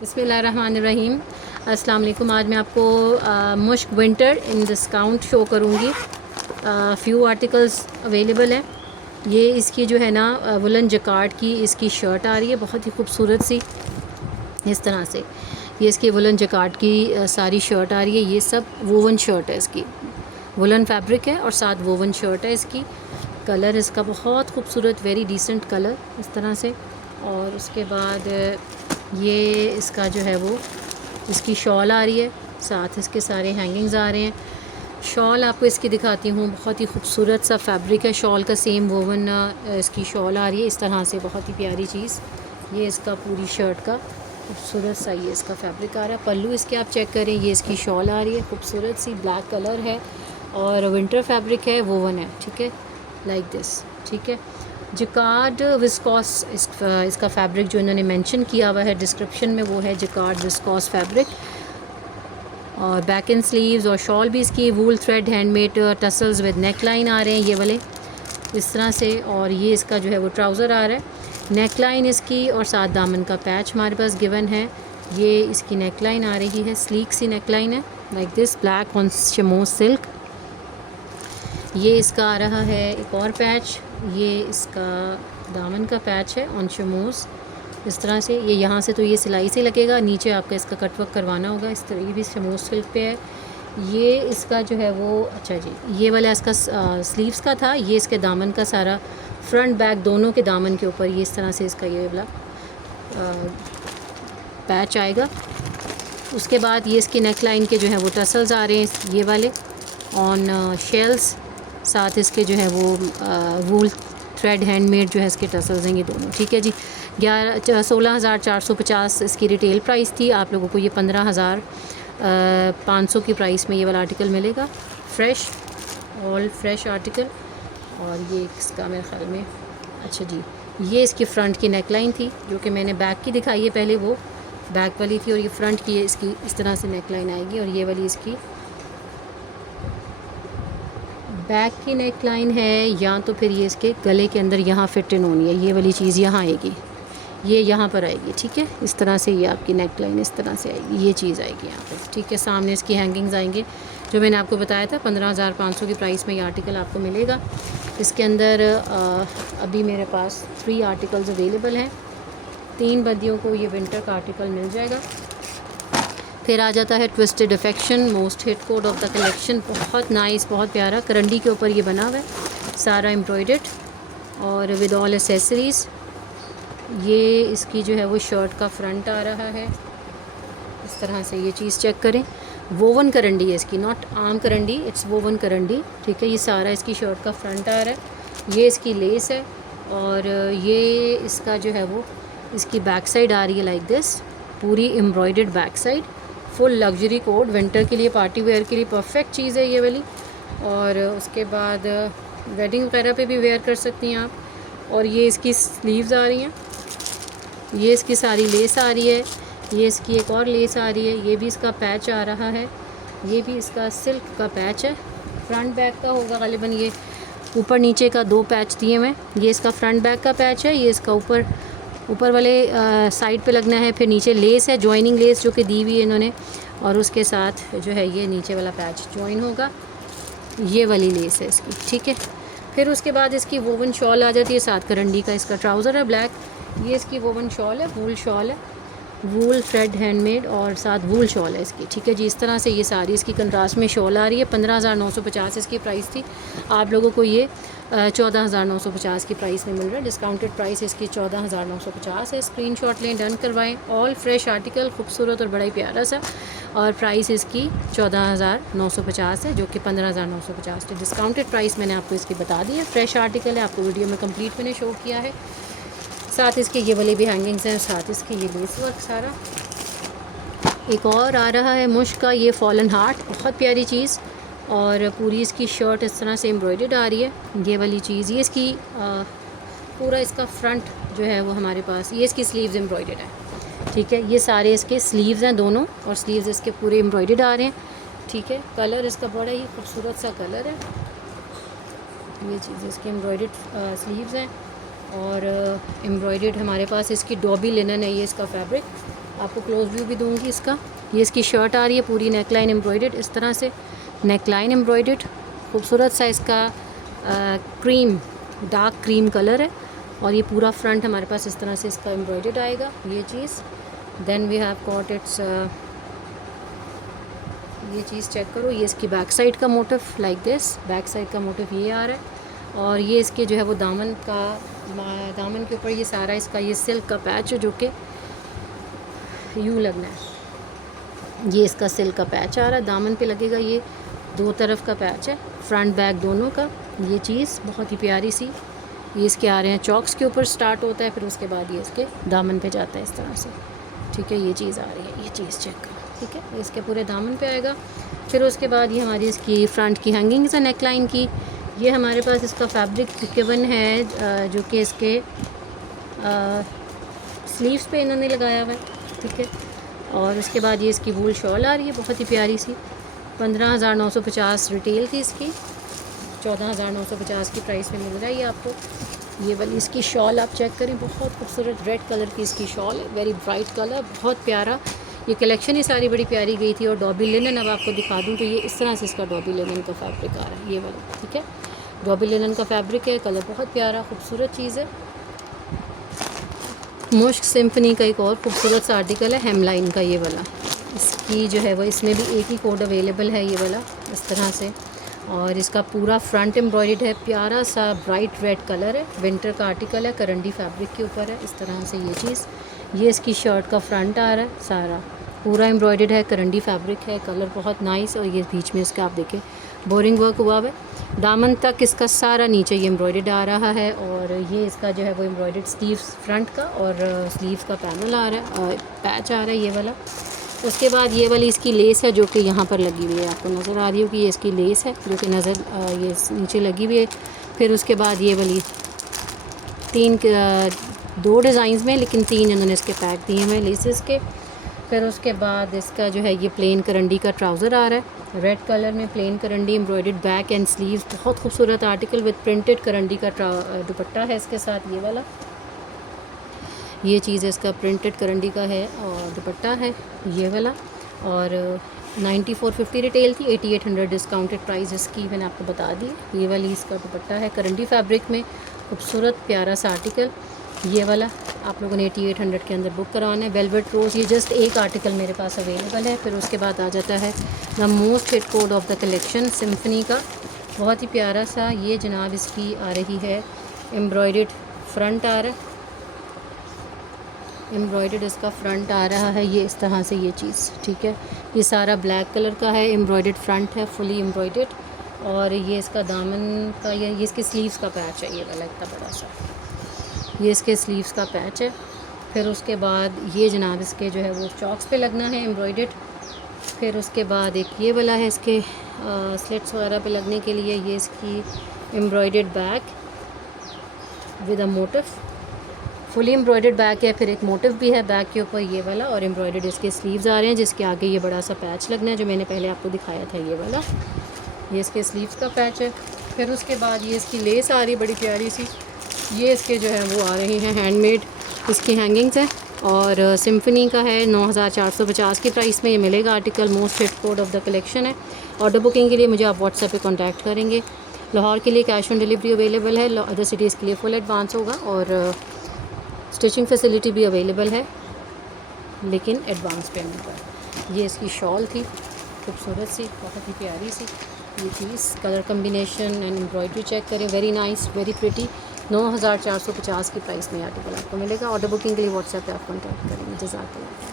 बिस्मिल्लाहिर्रहमानिर्रहीम। अस्सलाम वालेकुम। आज मैं आपको मुश्क विंटर इन डिस्काउंट शो करूँगी। फ़्यू आर्टिकल्स अवेलेबल हैं। ये इसकी जो है ना वुलन जकार्ड की इसकी शर्ट आ रही है, बहुत ही खूबसूरत सी इस तरह से। ये इसकी वुलन जकार्ड की सारी शर्ट आ रही है। ये सब वोवन शर्ट है, इसकी वुलन फैब्रिक है और साथ वोवन शर्ट है। इसकी कलर इसका बहुत खूबसूरत, वेरी डिसेंट कलर इस तरह से। और उसके बाद ये इसका जो है वो इसकी शॉल आ रही है, साथ इसके सारे हैंगिंग्स आ रहे हैं। शॉल आपको इसकी दिखाती हूँ, बहुत ही खूबसूरत सा फैब्रिक है शॉल का, सेम वोवन इसकी शॉल आ रही है इस तरह से, बहुत ही प्यारी चीज़। ये इसका पूरी शर्ट का खूबसूरत सा ये इसका फैब्रिक आ रहा है। पल्लू इसके आप चेक करें, ये इसकी शॉल आ रही है, खूबसूरत सी ब्लैक कलर है और विंटर फैब्रिक है, वोवन है, ठीक है, लाइक दिस, ठीक है। जिकार्ड विस्कॉस इसका फैब्रिक जो इन्होंने मेंशन किया हुआ है डिस्क्रिप्शन में, वो है जिकार्ड विस्कॉस फैब्रिक। और बैक एंड स्लीव्स और शॉल भी इसकी wool thread handmade tassels with neck line आ रहे हैं ये वाले इस तरह से। और ये इसका जो है वो ट्राउज़र आ रहा है, नेक लाइन इसकी और साथ दामन का पैच हमारे पास गिवन है। ये इसकी नेक लाइन आ रही है, स्लीक सी नेक लाइन है, like this, black on charmeuse silk. ये इसका आ रहा है एक और पैच, ये इसका दामन का पैच है ऑन शमोज इस तरह से। ये यहाँ से तो ये सिलाई से लगेगा, नीचे आपका इसका कटवर्क करवाना होगा इस तरह। ये भी शमोज सिल्क पे है। ये इसका जो है वो, अच्छा जी, ये वाला इसका स्लीव्स का था। ये इसके दामन का सारा फ्रंट बैक दोनों के दामन के ऊपर ये इस तरह से इसका ये वाला पैच आएगा। उसके बाद ये इसकी नेक लाइन के जो है वो टसल्स आ रहे हैं ये वाले ऑन शेल्स, साथ इसके जो है वो वूल थ्रेड हैंडमेड जो है इसके टसल्स हैं ये दोनों, ठीक है जी। 16,450 इसकी रिटेल प्राइस थी। आप लोगों को ये 15,500 की प्राइस में ये वाला आर्टिकल मिलेगा, फ्रेश, ऑल फ्रेश आर्टिकल। और ये इसका मेरे ख्याल में, अच्छा जी, ये इसकी फ़्रंट की नेक लाइन थी जो कि मैंने बैक की दिखाई है पहले, वो बैक वाली थी। और ये फ़्रंट की इसकी इस तरह से नेक लाइन आएगी। और ये वाली इसकी बैक की नेक लाइन है, या तो फिर ये इसके गले के अंदर यहाँ फिट इन होनी है, ये वाली चीज़ यहाँ आएगी, ये यहाँ पर आएगी, ठीक है। इस तरह से ये आपकी नेक लाइन इस तरह से आएगी, ये चीज़ आएगी यहाँ पे, ठीक है। सामने इसकी हैंगिंग्स आएंगे जो मैंने आपको बताया था। 15,500 की प्राइस में ये आर्टिकल आपको मिलेगा। इसके अंदर अभी मेरे पास 3 आर्टिकल्स अवेलेबल हैं। 3 बंदियों को ये विंटर का आर्टिकल मिल जाएगा। फिर आ जाता है twisted affection, most hit code of the collection, बहुत नाइस, बहुत प्यारा, करंडी के ऊपर ये बना हुआ है, सारा एम्ब्रॉयडर्ड और विद ऑल एसेसरीज़। ये इसकी जो है वो शर्ट का फ्रंट आ रहा है इस तरह से, ये चीज़ चेक करें, वोवन करंडी है इसकी, नॉट आम करंडी, इट्स वोवन करंडी, ठीक है। ये सारा इसकी शर्ट का फ्रंट आ रहा है। ये इसकी लेस है और ये इसका जो है वो इसकी बैक साइड आ रही है, लाइक दिस, पूरी embroidered back side, full luxury code, winter के लिए, पार्टी वेयर के लिए परफेक्ट चीज़ है ये वाली। और उसके बाद वेडिंग वगैरह पे भी वेयर कर सकती हैं आप। और ये इसकी स्लीव्स आ रही हैं, ये इसकी सारी लेस आ रही है, ये इसकी एक और लेस आ रही है, ये भी इसका पैच आ रहा है, ये भी इसका सिल्क का पैच है, फ्रंट बैक का होगा गालिबन। ये ऊपर नीचे का 2 पैच दिए हुए, ये इसका फ्रंट बैक का पैच है, ये इसका ऊपर वाले साइड पे लगना है। फिर नीचे लेस है, जॉइनिंग लेस जो कि दी हुई है इन्होंने, और उसके साथ जो है ये नीचे वाला पैच जॉइन होगा, ये वाली लेस है इसकी, ठीक है। फिर उसके बाद इसकी वोवन शॉल आ जाती है, साथ करंडी का इसका ट्राउज़र है ब्लैक, ये इसकी वोवन शॉल है, वूल शॉल है, वूल थ्रेड हैंडमेड और साथ वूल शॉल है इसकी, ठीक है जी। इस तरह से ये सारी इसकी कंट्रास्ट में शॉल आ रही है। 15,950 इसकी प्राइस थी। आप लोगों को ये 14,950 की प्राइस में मिल रहा है। डिस्काउंटेड प्राइस इसकी 14,950 है। स्क्रीनशॉट लें, डन करवाएं। ऑल फ्रेश आर्टिकल, खूबसूरत और बड़ा ही प्यारा सा, और प्राइस इसकी 14,950 है, जो कि 15,950 थी। डिस्काउंटेड प्राइस मैंने आपको इसकी बता दी है। फ्रेश आर्टिकल है, आपको वीडियो में कंप्लीट मैंने शो किया है। साथ इसके ये वाले भी हैंगिंग्स हैं, साथ इसके ये लेस वर्क सारा। एक और आ रहा है मुश्क का, ये फॉलन हार्ट, बहुत प्यारी चीज़, और पूरी इसकी शर्ट इस तरह से एम्ब्रॉयडर्ड आ रही है, ये वाली चीज़। ये इसकी पूरा इसका फ्रंट जो है वो हमारे पास, ये इसकी स्लीव्स एम्ब्रॉयडर्ड है, ठीक है। ये सारे इसके स्लीव्स हैं दोनों, और स्लीव्स इसके पूरे एम्ब्रॉयडर्ड आ रहे हैं, ठीक है। कलर इसका बड़ा ही खूबसूरत सा कलर है। ये चीज़ इसकी एम्ब्रॉयडर्ड स्लीव्स हैं और एम्ब्रॉयडर्ड हमारे पास इसकी डॉबी लिनन है, ये इसका फैब्रिक, आपको क्लोज व्यू भी दूंगी इसका। ये इसकी शर्ट आ रही है पूरी नेक लाइन एम्ब्रॉयडर्ड इस तरह से, नेक लाइन एम्ब्रॉयडर्ड, खूबसूरत सा इसका क्रीम, डार्क क्रीम कलर है। और ये पूरा फ्रंट हमारे पास इस तरह से इसका एम्ब्रॉयडर्ड आएगा ये चीज़। Then we have got its, ये चीज़ चेक करो, ये इसकी बैक साइड का motif like this, back side का मोटिव ये आ रहा है। और ये इसके जो है वो दामन के ऊपर ये सारा इसका ये सिल्क का पैच है जो कि यूँ लगना है। ये इसका सिल्क का पैच आ रहा है, दामन पे लगेगा, ये दो तरफ का पैच है, फ्रंट बैक दोनों का। ये चीज़ बहुत ही प्यारी सी, ये इसके आ रहे हैं चॉक्स के ऊपर स्टार्ट होता है, फिर उसके बाद ये इसके दामन पे जाता है इस तरह से, ठीक है। ये चीज़ आ रही है, ये चीज़ चेक करो, ठीक है। ये इसके पूरे दामन पे आएगा। फिर उसके बाद ये हमारी इसकी फ्रंट की हैंगिंग्स है नेक लाइन की। ये हमारे पास इसका फैब्रिक गिवन है जो कि इसके स्लीव्स पे इन्होंने लगाया हुआ है, ठीक है। और उसके बाद ये इसकी वूल शॉल आ रही है बहुत ही प्यारी सी, 15,950 रिटेल थी इसकी, 14,950 की प्राइस में मिल रहा है ये आपको। ये वाली इसकी शॉल आप चेक करें, बहुत खूबसूरत रेड कलर की इसकी शॉल है, वेरी ब्राइट कलर, बहुत प्यारा। ये कलेक्शन ही सारी बड़ी प्यारी गई थी। और डॉबी लिनन अब आपको दिखा दूँ तो ये इस तरह से इसका डॉबी लिनन का फैब्रिक आ रहा है, ये वाला, ठीक है। डॉबी लिनन का फैब्रिक है, कलर बहुत प्यारा खूबसूरत चीज़ है। मुश्क सिम्फनी का एक और खूबसूरत सा आर्टिकल है, हेमलाइन का ये वाला, इसकी जो है वो इसमें भी एक ही कोड अवेलेबल है, ये वाला इस तरह से। और इसका पूरा फ्रंट एम्ब्रॉयडर्ड है, प्यारा सा ब्राइट रेड कलर है, विंटर का आर्टिकल है, करंडी फैब्रिक के ऊपर है इस तरह से ये चीज़। ये इसकी शर्ट का फ्रंट आ रहा है, सारा पूरा एम्ब्रॉयडर्ड है, करंडी फैब्रिक है, कलर बहुत नाइस। और ये बीच में इसका आप देखें बोरिंग वर्क हुआ है, दामन तक इसका सारा नीचे ये एम्ब्रॉयडर्ड आ रहा है। और ये इसका जो है वो एम्ब्रॉयडर्ड स्लीव्स फ्रंट का और स्लीव्स का पैनल आ रहा है, पैच आ रहा है ये वाला। उसके बाद ये वाली इसकी लेस है जो कि यहाँ पर लगी हुई है, आपको नज़र आ रही हो कि ये इसकी लेस है जो कि ये नीचे लगी हुई है। फिर उसके बाद ये वाली दो डिज़ाइंस में, लेकिन 3 इन्होंने इसके पैक दिए हुए लेसेस के। फिर उसके बाद इसका जो है ये प्लेन करंडी का ट्राउज़र आ रहा है, रेड कलर में प्लेन करंडी एम्ब्रॉयडर्ड बैक एंड स्लीव्स, बहुत खूबसूरत आर्टिकल विद प्रिंटेड करंडी का दुपट्टा है इसके साथ, ये वाला ये चीज़ इसका प्रिंटेड करंडी का है और दुपट्टा है ये वाला। और 9450 रिटेल थी, 8800 डिस्काउंटेड प्राइस इसकी मैंने आपको बता दी। ये वाली इसका दुपट्टा है करंडी फैब्रिक में, खूबसूरत प्यारा सा आर्टिकल, ये वाला आप लोगों ने 8800 के अंदर बुक करवाना है। वेलवेट रोज़, ये जस्ट एक आर्टिकल मेरे पास अवेलेबल है। फिर उसके बाद आ जाता है the most hit code of the collection, symphony का, बहुत ही प्यारा सा। ये जनाब इसकी आ रही है एम्ब्रॉयडर्ड फ्रंट आ रहा है, एम्ब्रॉयडर्ड इसका फ्रंट आ रहा है ये इस तरह से ये चीज़, ठीक है। ये सारा ब्लैक कलर का है, एम्ब्रॉयडर्ड फ्रंट है, फुली एम्ब्रॉयडर्ड। और ये इसका दामन का ये इसके स्लीव्स का पैच है, ये वाला इतना बड़ा सा, ये इसके स्लीव्स का पैच है। फिर उसके बाद ये जनाब इसके जो है वो चॉक्स पे लगना है एम्ब्रॉयडर्ड। फिर उसके बाद एक ये वाला है इसके स्लिट्स वगैरह पे लगने के लिए, ये इसकी embroidered back with a motive, fully embroidered back है। फिर एक मोटिव भी है बैक के ऊपर ये वाला, और एम्ब्रॉयडर्ड इसके स्लीव्स आ रहे हैं जिसके आगे ये बड़ा सा पैच लगना है जो मैंने पहले आपको दिखाया था, ये वाला, ये इसके स्लीव्स का पैच है। फिर उसके बाद ये इसकी लेस आ रही बड़ी प्यारी सी, ये इसके जो है वो आ रही हैं हैंडमेड इसकी हैंगिंग्स है। और सिम्फनी का है, 9450 की प्राइस में ये मिलेगा article, most hit code of the collection है। ऑर्डर बुकिंग के लिए मुझे आप व्हाट्सएप पे कांटेक्ट करेंगे। लाहौर के लिए कैश ऑन डिलीवरी अवेलेबल है, अदर सिटीज़ के लिए फुल एडवांस होगा, और स्टिचिंग फैसिलिटी भी अवेलेबल है लेकिन एडवांस पेमेंट पर। ये इसकी शॉल थी खूबसूरत सी, बहुत ही प्यारी सी ये चीज़, colour combination and embroidery check करें, वेरी नाइस, वेरी प्रिटी। 9450 की प्राइस में आर्टिकल आपको मिलेगा। ऑर्डर बुकिंग के लिए व्हाट्सएप पे आप कॉन्टैक्ट करेंगे। जज़ाकल्लाह।